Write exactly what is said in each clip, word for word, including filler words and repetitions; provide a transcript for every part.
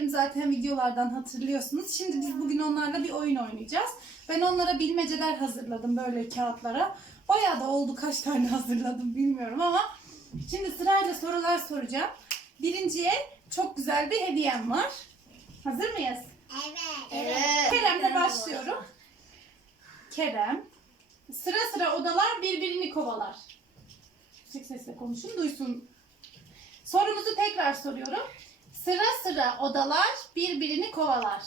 bölüm zaten videolardan hatırlıyorsunuz. Şimdi biz bugün onlarla bir oyun oynayacağız. Ben onlara bilmeceler hazırladım böyle kağıtlara. Bayağı da oldu, kaç tane hazırladım bilmiyorum ama şimdi sırayla sorular soracağım. Birinciye çok güzel bir hediyem var. Hazır mıyız? Evet. Evet. Kerem'le başlıyorum. Kerem. Sıra sıra odalar birbirini kovalar. Yüksek sesle konuşun, duysun. Sorumuzu tekrar soruyorum. Sıra sıra odalar birbirini kovalar.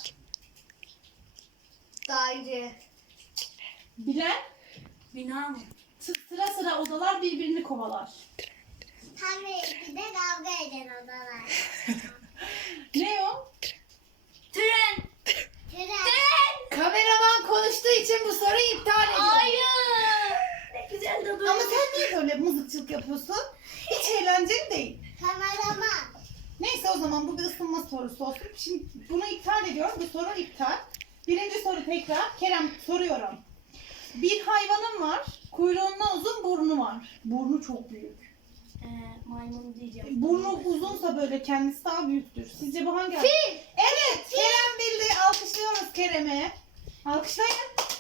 Daire. Bilen? Bina mı? T- sıra sıra odalar birbirini kovalar. Tabii ki de kavga eden odalar. Ne o? Tren. Tren. Kameraman konuştuğu için bu soruyu iptal ediyorum. Hayır. Ne güzel de Ama sen niye böyle mızıkçılık yapıyorsun? Hiç eğlenceli değil. Kameraman. Neyse, o zaman bu bir ısınma sorusu olsun. Şimdi bunu iptal ediyorum. Bu soru iptal. Birinci soru tekrar. Kerem, soruyorum. Bir hayvanım var. Kuyruğundan uzun burnu var. Burnu çok büyük. Ee, maymun diyeceğim. Burnu uzunsa böyle kendisi daha büyüktür. Sizce bu hangi hayvan? Fil. Evet, Kerem bildi. Alkışlıyoruz Kerem'e. Alkışlayın.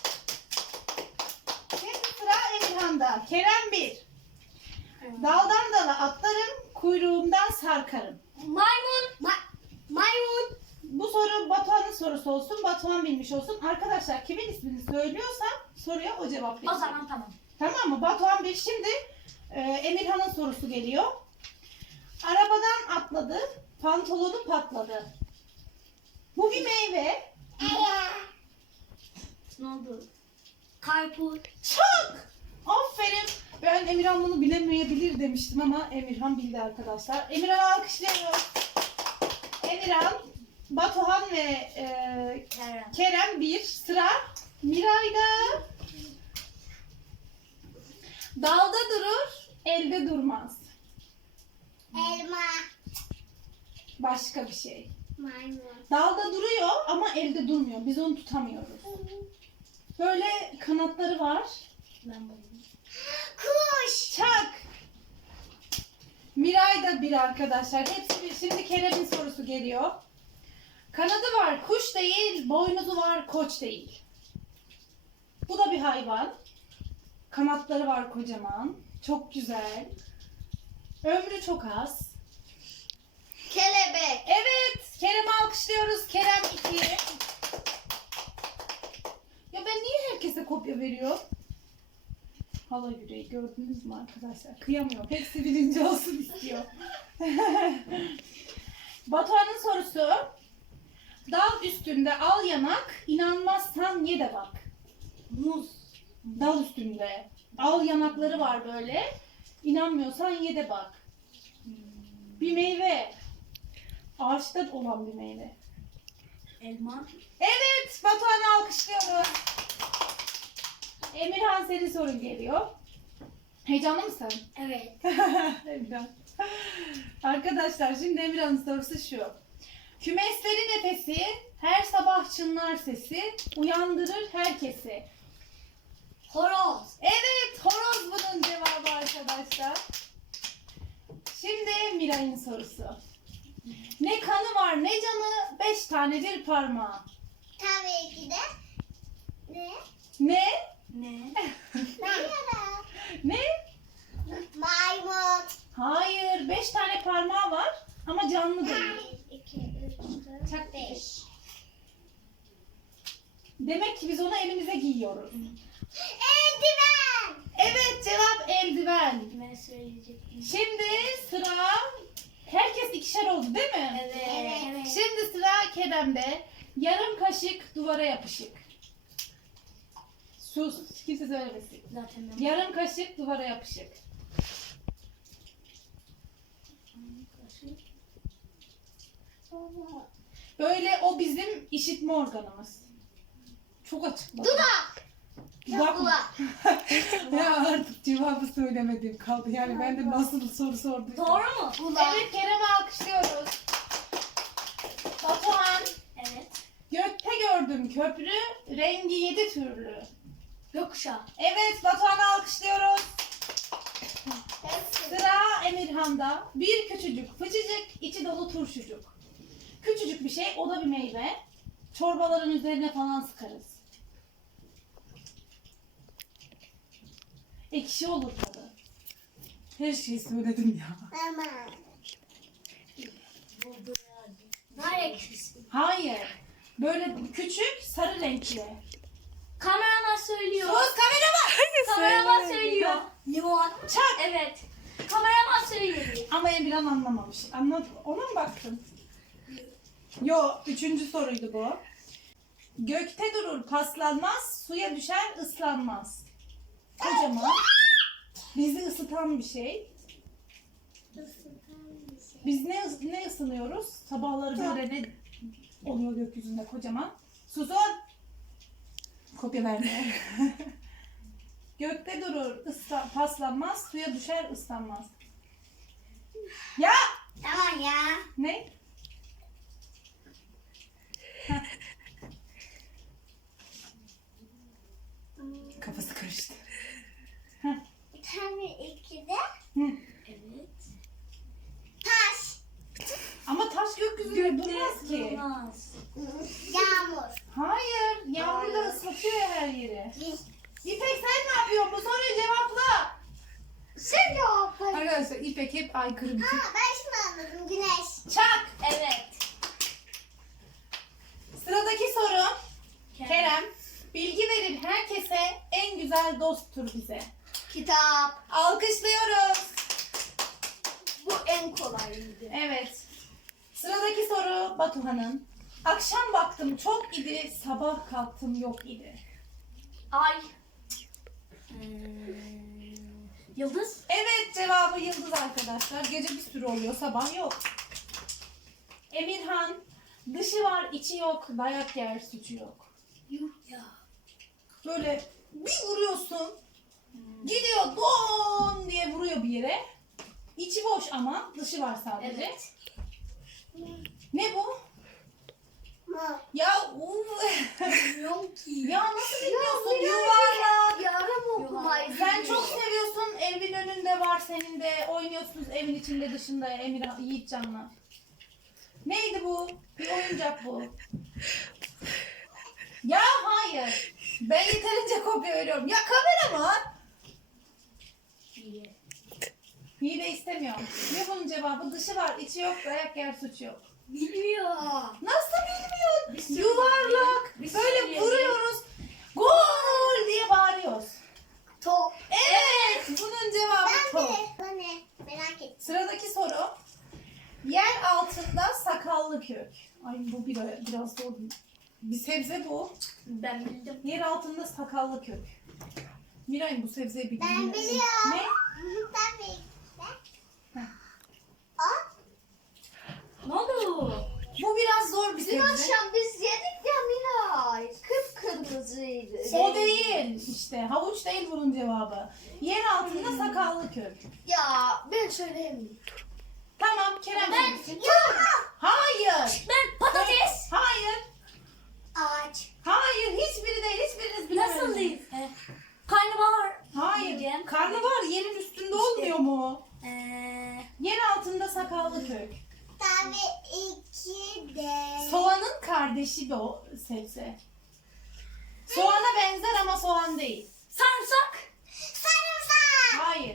Şimdi sıra Emirhan'da. Kerem bir. Daldan dala atlarım, kuyruğumdan sarkarım. Maymun. Ma maymun. Bu soru Batuhan'ın sorusu olsun. Batuhan bilmiş olsun. Arkadaşlar kimin ismini söylüyorsa soruya o cevap verecek. O zaman tamam. Tamam mı? Batuhan bir. Şimdi e, Emirhan'ın sorusu geliyor. Arabadan atladı, pantolonu patladı. Bu bir meyve. Ne oldu? Karpuz. Çok! Aferin. Ben Emirhan bunu bilemeyebilir demiştim ama Emirhan bildi arkadaşlar. Emirhan'ı alkışlıyoruz. Emirhan, Batuhan ve e, Kerem. Kerem bir. Sıra Miray'da. Dalda durur, elde durmaz. Elma. Başka bir şey. Maymun. Dalda duruyor ama elde durmuyor. Biz onu tutamıyoruz. Böyle kanatları var. Ben buldum. Kuş. Çak. Miray da bir arkadaşlar. Hepsi bir. Şimdi Kerem'in sorusu geliyor. Kanadı var, kuş değil. Boynuzu var, koç değil. Bu da bir hayvan. Kanatları var kocaman. Çok güzel. Ömrü çok az. Kelebek. Evet. Kerem'i alkışlıyoruz. Kerem iki. Ya ben niye herkese kopya veriyorum? Hala yüreği gördünüz mü arkadaşlar? Kıyamıyor. Hepsi birinci olsun istiyor. Batuhan'ın sorusu. Dal üstünde al yanak, inanmazsan ye de bak. Muz. Dal üstünde. Al yanakları var böyle. İnanmıyorsan ye de bak. Bir meyve. Ağaçta olan bir meyve. Elma. Evet, Batuhan'ı alkışlıyoruz. Emirhan, senin sorun geliyor. Heyecanlı mısın? Evet. Emirhan. Arkadaşlar şimdi Emirhan'ın sorusu şu. Kümeslerin nefesi, her sabah çınlar sesi, uyandırır herkesi. Horoz. Evet, horoz bunun cevabı arkadaşlar. Şimdi Miray'ın sorusu. Ne kanı var ne canı, beş tanedir parmağı. Tabii ki de. Ne? Ne? Ne? Ne? Maymun. Hayır, beş tane parmağı var ama canlı değil. bir, iki, üç, dört, Çak. beş. Demek ki biz onu elimize giyiyoruz. Eldiven. Evet, cevap eldiven. Ben söyleyecektim. Şimdi sıra, herkes ikişer oldu değil mi? Evet. Evet. Şimdi sıra Kerem'de. Yarım kaşık duvara yapışık. Sus, kimse söylemesin. Zaten ben. Yarım kaşık duvara yapışık. Böyle o bizim işitme organımız. Çok açık. bak. Dudak. Dudak mı? Kulak. Ya artık cevabı söylemedim kaldı. Yani ben de nasıl soru sordum. Doğru mu? Kulak. Evet, Kerem'i alkışlıyoruz. Batuhan. Evet. Gökte gördüm köprü, rengi yedi türlü. Gökkuşağı. Evet, Batuhan'ı alkışlıyoruz. Sıra Emirhan'da. Bir küçücük fıçıcık, içi dolu turşucuk. Küçücük bir şey, o da bir meyve. Çorbaların üzerine falan sıkarız. Ekşi olur tadı. Her şeyi söyledim ya. Ama. Nar ekşisi. Hayır. Böyle küçük, sarı renkli. Kameraman söylüyor. Sus kameraman! Kameraman söylüyor. Limon. Çak! Evet. Kameraman söylüyor. Ama Emirhan anlamamış. Anlat, ona mı baktın? Yo, üçüncü soruydu bu. Gökte durur, paslanmaz, suya düşer, ıslanmaz. Kocaman. Bizi ısıtan bir şey. Biz ne ıs- ne ısınıyoruz? Sabahları böyle ne oluyor gökyüzünde kocaman? Susun! Kopya verme. Gökte durur, ısla, paslanmaz, suya düşer, ıslanmaz. Ya! Tamam ya. Ne? Heh. Kafası karıştı. Tane ikide Hı. Evet. taş. Ama taş gökyüzünde durmaz ki. Durmaz. Yağmur. Hayır, yağmur da ıslatıyor ya her yeri. İpek sen ne yapıyorsun? Bu soruyu cevapla. Sen yapın. Arkadaşlar İpek hep aykırı bir Ha, tip. ben şimdi anladım. Güneş. Çak! Evet. Sıradaki soru. Kerem, bilgi verir herkese, en güzel dosttur bize. Kitap. Alkışlıyoruz. Bu en kolayıydı. Evet. Sıradaki soru Batuhan'ın. Akşam baktım çok idi, sabah kalktım yok idi. Ay. Hmm. Yıldız. Evet, cevabı yıldız arkadaşlar. Gece bir sürü oluyor, sabah yok. Emirhan, dışı var, içi yok, dayak yer, suçu yok. Yuh ya. Böyle bir vuruyorsun, gidiyor don diye vuruyor bir yere. İçi boş ama dışı var sadece. Evet. Ne bu? Mu. Ya uf. Yok ki. Ya nasıl bilmiyorsun? Yuvarlak. Yarım okumayı Sen çok seviyorsun. Evin önünde var senin de. Oynuyorsunuz evin içinde dışında Emir Yiğitcan'la. Neydi bu? Bir oyuncak bu. Ya hayır. Ben yeterince kopya veriyorum. Ya kameraman. İyi. Hile istemiyorum. Ne bunun cevabı? Dışı var, içi yok, dayak yer, suç yok. Bilmiyor. Nasıl bilmiyorsun? Bir sürü- Yuvarlak. bir Böyle sürü- vuruyoruz. Gol diye bağırıyoruz. Top. Evet. Bunun cevabı Ben top. de. Bu ne? Merak ettim. Sıradaki soru. Yer altında sakallı kök. Ay bu biraz, biraz zor. Bir sebze bu. Ben bildim. Yer altında sakallı kök. Miray bu sebzeyi biliyor. Ben biliyorum. Ne? Ben de. Heh. O. Ne oldu? Bu biraz zor bir Dün sebze. akşam biz yedik ya Miray. Kıpkırmızıydı. O değil işte. Havuç değil bunun cevabı. Yer altında Hmm. sakallı kök. Ya ben söyleyeyim. Tamam Kerem. Ben- söylesin. Hayır. Ben patates. Hayır. Ağaç. Hayır. Hiçbiri değil. Hiçbiriniz bilemediniz. Nasıl değil? Ee, karnabahar. Hayır. Diyeceğim. Karnabahar yerin üstünde olmuyor mu? Ee, Yer altında sakallı kök. Tabii iki de. Soğanın kardeşi de o sebze. Soğana benzer ama soğan değil. sarımsak. Sarımsak. Hayır.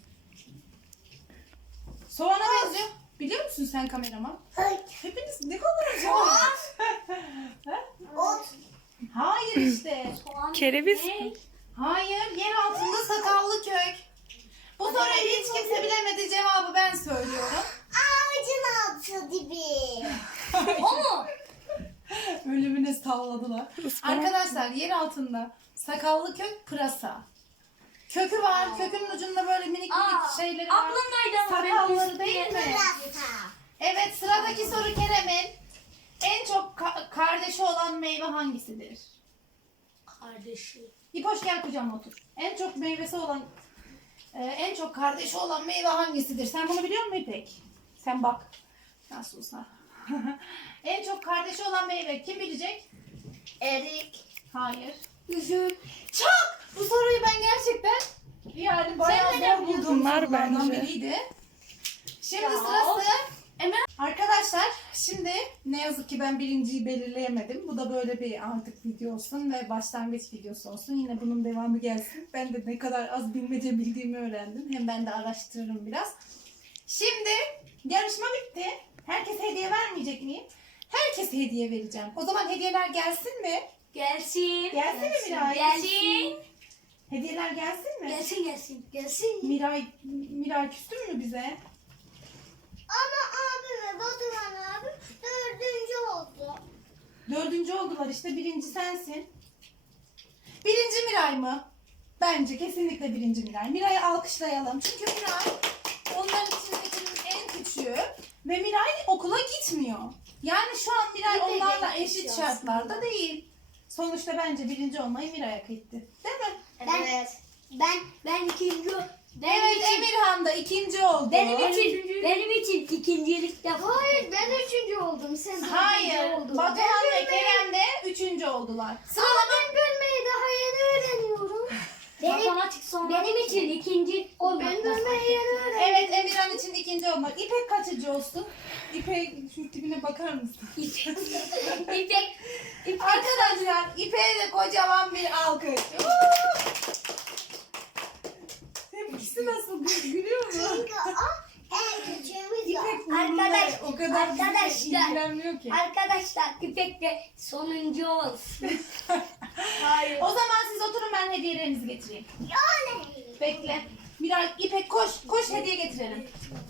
Soğana benziyor. Biliyor musun sen kameraman? Hepiniz ne kadar cevap? Ot. Hayır işte. Soğan. Kereviz Ne? mi? Hayır. Yer altında sakallı kök. Bu soruyu hiç kimse bilemedi. Cevabı ben söylüyorum. Ağacın altı dibi. O mu? Ölümüne salladılar. Arkadaşlar yer altında sakallı kök pırasa. Kökü var. Kökünün ucunda böyle minik minik Aa, şeyleri var. aklımdaydı ama ben Sakalları üstüne- değil mi? Pırasa. Evet, sıradaki soru Kerem'in. En çok ka- kardeşi olan meyve hangisidir? Kardeşi. İpoş gel kucağıma otur. En çok meyvesi olan, e, en çok kardeşi olan meyve hangisidir? Sen bunu biliyor musun İpek? Sen bak. Nasıl olsa. En çok kardeşi olan meyve kim bilecek? Erik. Hayır. Üzüm. Çok! Bu soruyu ben gerçekten yani bayağı Sen neden zor bulduğum Bunlar sorulardan bence. biriydi. Şimdi Ya, sırası Emel- Arkadaşlar Şimdi ne yazık ki ben birinciyi belirleyemedim. Bu da böyle bir artık video olsun ve başlangıç videosu olsun. Yine bunun devamı gelsin. Ben de ne kadar az bilmece bildiğimi öğrendim. Hem ben de araştırırım biraz. Şimdi yarışma bitti. Herkese hediye vermeyecek miyim? Herkese hediye vereceğim. O zaman hediyeler gelsin mi? Gelsin. Gelsin mi Miray? Gelsin. Hediyeler gelsin mi? Gelsin gelsin. Gelsin. Miray, Miray küstün mü bize? Ama abim ve Batuhan abim dördüncü oldu. Dördüncü oldular işte. Birinci sensin. Birinci Miray mı? Bence kesinlikle birinci Miray. Miray'ı alkışlayalım. Çünkü Miray onların içindekinin en küçüğü. Ve Miray okula gitmiyor. Yani şu an Miray Bir de onlarla genç eşit aslında. şartlarda değil. Sonuçta bence birinci olmayı Miray hak etti. Değil mi? Evet. Ben ben ikinci. Benim Evet, için, Emirhan da ikinci oldu. benim için benim için ikincilik yaptı. Hayır ben üçüncü oldum. Sen dördüncü Hayır. oldun. Batuhan Ben ve Kerem de üçüncü oldular. Ama Sıralama. ben bölmeyi daha yeni öğreniyorum. Benim, benim için ikinci olmak. Ben bölmeyi yeni öğreniyorum. Evet, Emirhan için ikinci olmak. İpek kaçıncı olsun? İpek şu tipine bakar mısın? İpek. İpek. İpek. Arkadaşlar İpek'e de kocaman bir alkış. Woo! Tepkisi nasıl? Gülüyor mu? Çünkü o en küçüğümüz o. İpek Arkadaş- o kadar bizle arkadaşlar. ilgilenmiyor ki. Arkadaşlar İpek de sonuncu olsun. Hayır. O zaman siz oturun, ben hediyelerinizi getireyim. Oley. Bekle. Miray, İpek koş. Koş hediye getirelim.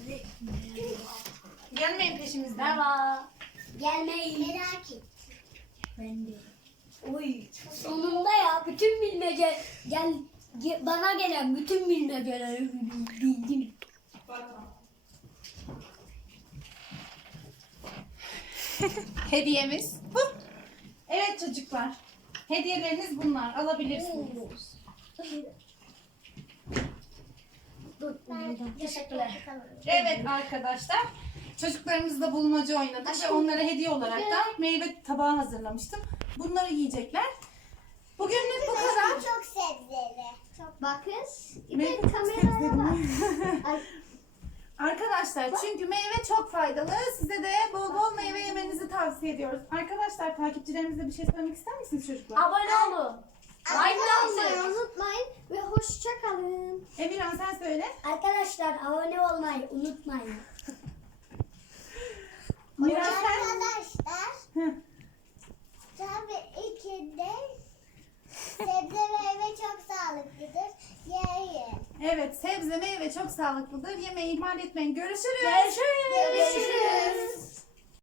Gelmeyin peşimizden. Merhaba. Gelmeyin. Merak ettim. Ben de. Oy. Sonunda ya bütün bilmece gel, ge- bana gelen bütün bilmeceleri bildim. Hediyemiz bu. Evet çocuklar. Hediyeleriniz bunlar. Alabilirsiniz. Teşekkürler. Evet arkadaşlar. Çocuklarımızla bulmaca oynadık ve onlara hediye olarak da meyve tabağı hazırlamıştım. Bunları yiyecekler. Bugünlük bu kadar. Ben çok sebzeli. Çok Bakın. Meyve İpek çok kameraya bak. sebzeli. Ay, Arkadaşlar çünkü meyve çok faydalı. Size de bol bol meyve yemenizi tavsiye ediyoruz. Arkadaşlar takipçilerimize bir şey söylemek ister misiniz çocuklar? Abone olun. Like Abone olmayı. unutmayın ve hoşça kalın. Emirhan sen söyle. Arkadaşlar abone olmayı unutmayın. Miray sen. Arkadaşlar Hı. tabii ikide sebze meyve çok sağlıklıdır. Yiyin. Evet sebze meyve çok sağlıklıdır. Yemeği ihmal etmeyin. Görüşürüz. Görüşürüz.